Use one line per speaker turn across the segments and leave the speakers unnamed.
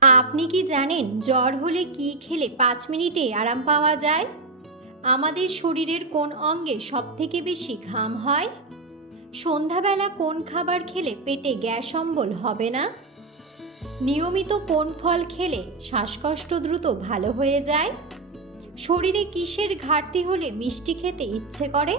আপনি কি জানেন জ্বর হলে কি খেলে পাঁচ মিনিটে আরাম পাওয়া যায়? আমাদের শরীরের কোন অঙ্গে সবথেকে বেশি ঘাম হয়? সন্ধ্যাবেলা কোন খাবার খেলে পেটে গ্যাস অম্বল হবে না? নিয়মিত কোন ফল খেলে শ্বাসকষ্ট দ্রুত ভালো হয়ে যায়? শরীরে কিসের ঘাটতি হলে মিষ্টি খেতে ইচ্ছে করে?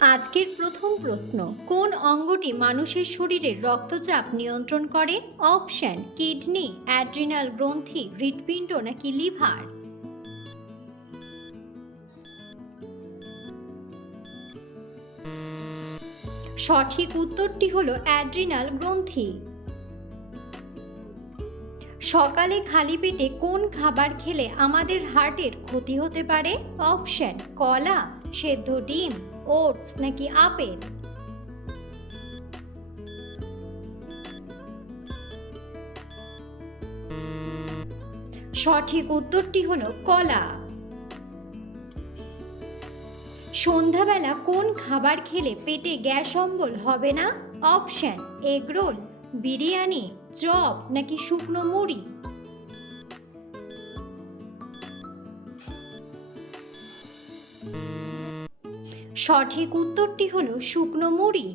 আজকের প্রথম প্রশ্ন, কোন অঙ্গটি মানুষের শরীরের রক্তচাপ নিয়ন্ত্রণ করে? অপশন, কিডনি, অ্যাড্রিনাল গ্রন্থি, হৃৎপিণ্ড নাকি লিভার? সঠিক উত্তরটি হলো অ্যাড্রিনাল গ্রন্থি। সকালে খালি পেটে কোন খাবার খেলে আমাদের হার্টের ক্ষতি হতে পারে? অপশন, কলা, সেদ্ধ ডিম। ওটস নাকি আপেল? সঠিক উত্তরটি হলো কলা। সন্ধ্যাবেলা কোন খাবার খেলে পেটে গ্যাস অম্বল হবে না? অপশন এগরোল বিরিয়ানি, চপ নাকি শুকনো মুড়ি? সঠিক উত্তরটি হলো শুকনো মুড়ি।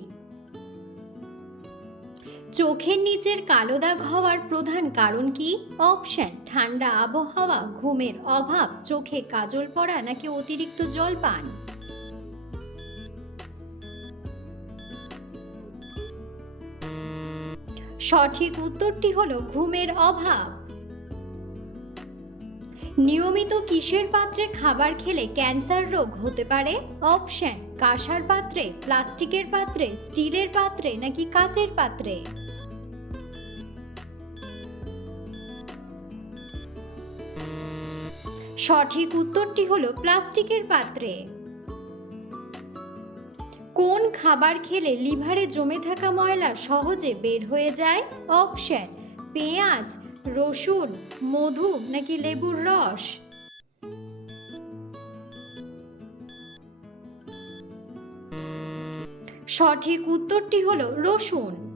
চোখের নিচের কালো দাগ হওয়ার প্রধান কারণ কি? অপশন, ঠান্ডা আবহাওয়া, ঘুমের অভাব, চোখে কাজল পড়া নাকি অতিরিক্ত জল পান? সঠিক উত্তরটি হলো ঘুমের অভাব। নিয়মিত কিসের পাত্রে খাবার খেলে ক্যান্সার রোগ হতে পারে? অপশন, কাঁসার পাত্রে, প্লাস্টিকের পাত্রে, স্টিলের পাত্রে নাকি কাচের পাত্রে? সঠিক উত্তরটি হলো প্লাস্টিকের পাত্রে। কোন খাবার খেলে লিভারে জমে থাকা ময়লা সহজে বের হয়ে যায়? অপশন, পেঁয়াজ রসুন, মধু নাকি লেবুর রস? সঠিক উত্তরটি হলো রসুন।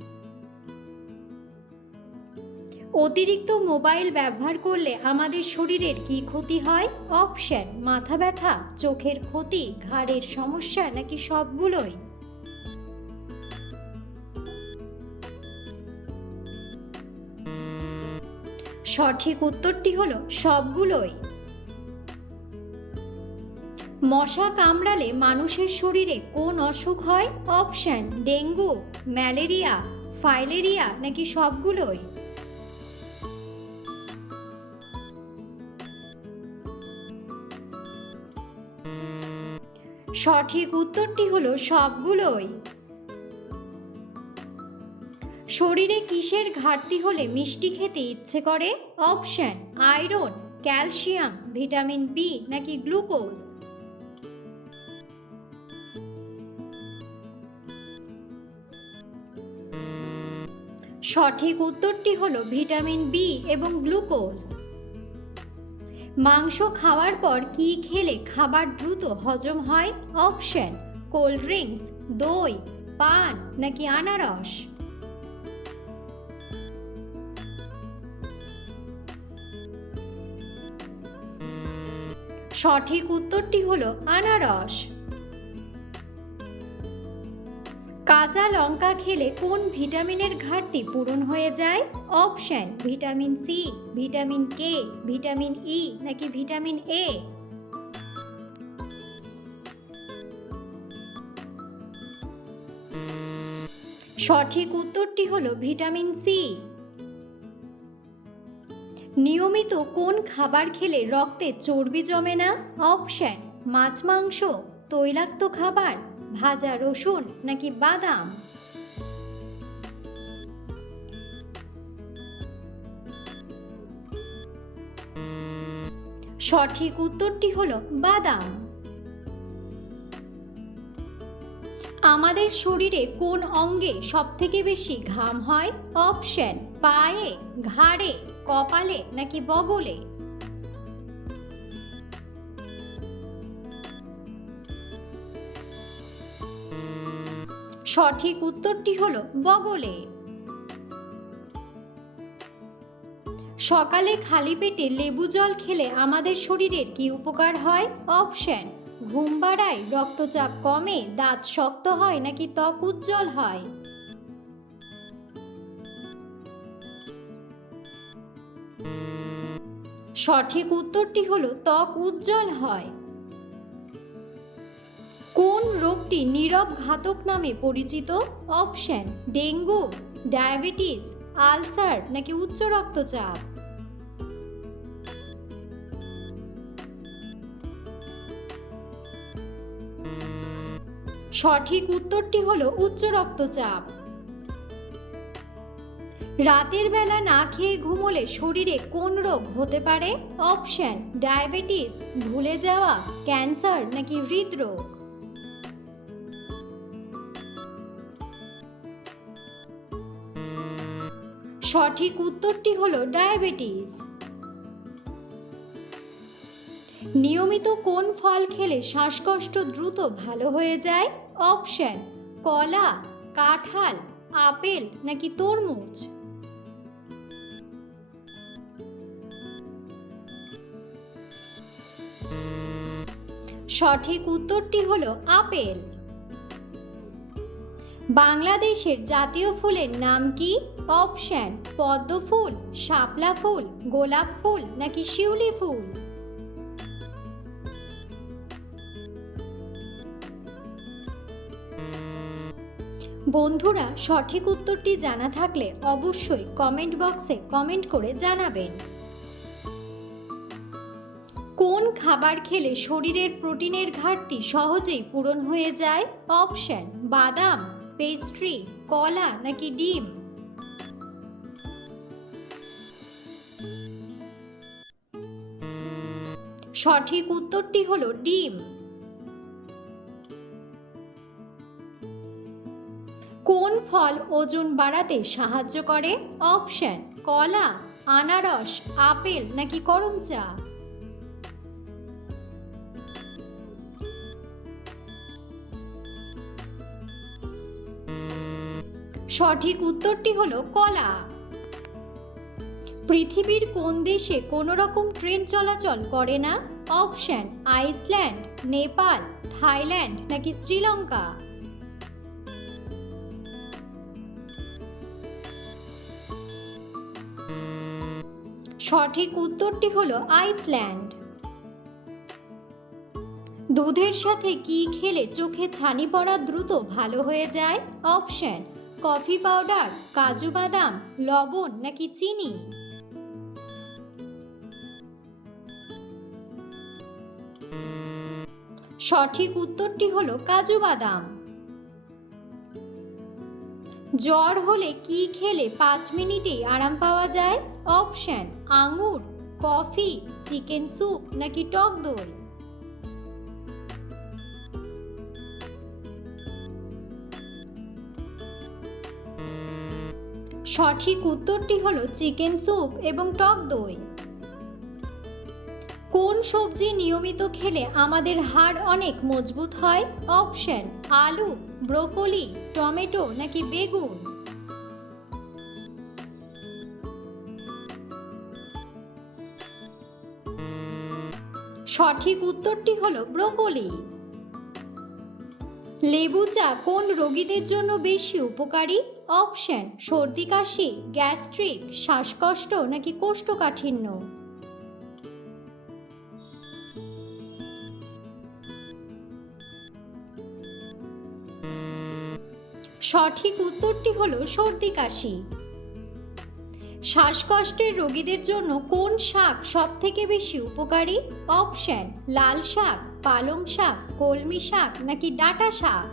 অতিরিক্ত মোবাইল ব্যবহার করলে আমাদের শরীরের কি ক্ষতি হয়? অপশন, মাথা ব্যথা, চোখের ক্ষতি, ঘাড়ের সমস্যা নাকি সবগুলোই? সঠিক উত্তরটি হলো সবগুলোই। মশা কামড়ালে মানুষের শরীরে কোন অসুখ হয়? অপশন, ডেঙ্গু, ম্যালেরিয়া, ফাইলেরিয়া নাকি সবগুলোই? সঠিক উত্তরটি হলো সবগুলোই। শরীরে কিসের ঘাটতি হলে মিষ্টি খেতে ইচ্ছে করে? Option, iron, calcium, vitamin B নাকি গ্লুকোজ? সঠিক উত্তরটি হলো ভিটামিন বি এবং গ্লুকোজ। মাংস খাওয়ার পর কি খেলে খাবার দ্রুত হজম হয়? অপশন, কোল্ড ড্রিঙ্কস, দই, পান নাকি আনারস? সঠিক উত্তরটি হলো আনারস। কাঁচা লঙ্কা খেলে কোন ভিটামিনের ঘাটতি পূরণ হয়ে যায়? Option, vitamin C vitamin K vitamin E নাকি ভিটামিন এ সঠিক উত্তরটি হলো ভিটামিন সি নিয়মিত কোন খাবার খেলে রক্তে চর্বি জমে না? অপশন, মাছ মাংস, তৈলাক্ত খাবার, ভাজা রসুন নাকি বাদাম? সঠিক উত্তরটি হল বাদাম। আমাদের শরীরে কোন অঙ্গে সবথেকে বেশি ঘাম হয়? অপশন, পায়ে, ঘাড়ে। কপালে নাকি বগলে? সঠিক উত্তরটি হলো বগলে। সকালে খালি পেটে লেবু জল খেলে আমাদের শরীরের কি উপকার হয়? অপশন, ঘুম বাড়ায়, রক্তচাপ কমে, দাঁত শক্ত হয় নাকি ত্বক উজ্জ্বল হয়? সঠিক উত্তরটি হলো ত্বক উজ্জ্বল হয়। কোন রোগটি নীরব ঘাতক নামে পরিচিত? অপশন, ডেঙ্গু, ডায়াবেটিস, আলসার নাকি উচ্চ রক্তচাপ? সঠিক উত্তরটি হলো উচ্চ রক্তচাপ। রাতের বেলা না খেয়ে ঘুমোলে শরীরে কোন রোগ হতে পারে? অপশন, ডায়াবেটিস, ভুলে যাওয়া, ক্যান্সার নাকি হৃদরোগ? সঠিক উত্তরটি হলো ডায়াবেটিস। নিয়মিত কোন ফল খেলে শ্বাসকষ্ট দ্রুত ভালো হয়ে যায়? অপশন, কলা, কাঁঠাল, আপেল নাকি তরমুজ? সঠিক উত্তরটি হলো আপেল। বাংলাদেশের জাতীয় ফুলের নাম কি? অপশন, পদ্ম ফুল, শাপলা ফুল, গোলাপ ফুল নাকি শিউলি ফুল? বন্ধুরা, সঠিক উত্তরটি জানা থাকলে অবশ্যই কমেন্ট বক্সে কমেন্ট করে জানাবেন। কোন খাবার খেলে শরীরের প্রোটিনের ঘাটতি সহজেই পূরণ হয়ে যায়? অপশন, বাদাম, পেস্ট্রি, কলা নাকি ডিম? সঠিক উত্তরটি হলো ডিম। কোন ফল ওজন বাড়াতে সাহায্য করে? অপশন, কলা, আনারস, আপেল নাকি করম সঠিক উত্তরটি হলো কলা। পৃথিবীর কোন দেশে কোনো রকম ট্রেন চলাচল করে না? অপশন, আইসল্যান্ড, নেপাল, থাইল্যান্ড নাকি শ্রীলঙ্কা? সঠিক উত্তরটি হলো আইসল্যান্ড। দুধের সাথে কি খেলে চোখে ছানি পড়া দ্রুত ভালো হয়ে যায়? অপশন কফি পাউডার, কাজু বাদাম, লবণ নাকি চিনি? সঠিক উত্তরটি হলো কাজু বাদাম। জ্বর হলে কি খেলে পাঁচ মিনিটেই আরাম পাওয়া যায়? অপশন, আঙুর, কফি, চিকেন স্যুপ নাকি টক দই? সঠিক উত্তরটি হলো চিকেন স্যুপ এবং টক দই। কোন সবজি নিয়মিত খেলে আমাদের হাড় অনেক মজবুত হয়? অপশন, আলু, ব্রোকলি, টমেটো নাকি বেগুন? সঠিক উত্তরটি হলো ব্রোকলি। লেবু চা কোন রোগীদের জন্য বেশি উপকারী? অপশন, সর্দি, কাশি, গ্যাস্ট্রিক, শ্বাসকষ্ট নাকি কোষ্ঠকাঠিন্য? সঠিক উত্তরটি হলো সর্দি, কাশি। শ্বাসকষ্টের রোগীদের জন্য কোন শাক সব থেকে বেশি উপকারী? অপশন, লাল শাক, পালং শাক, কলমি শাক নাকি ডাটা শাক?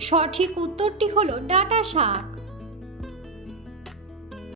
সঠিক উত্তরটি হলো ডাটা শাক।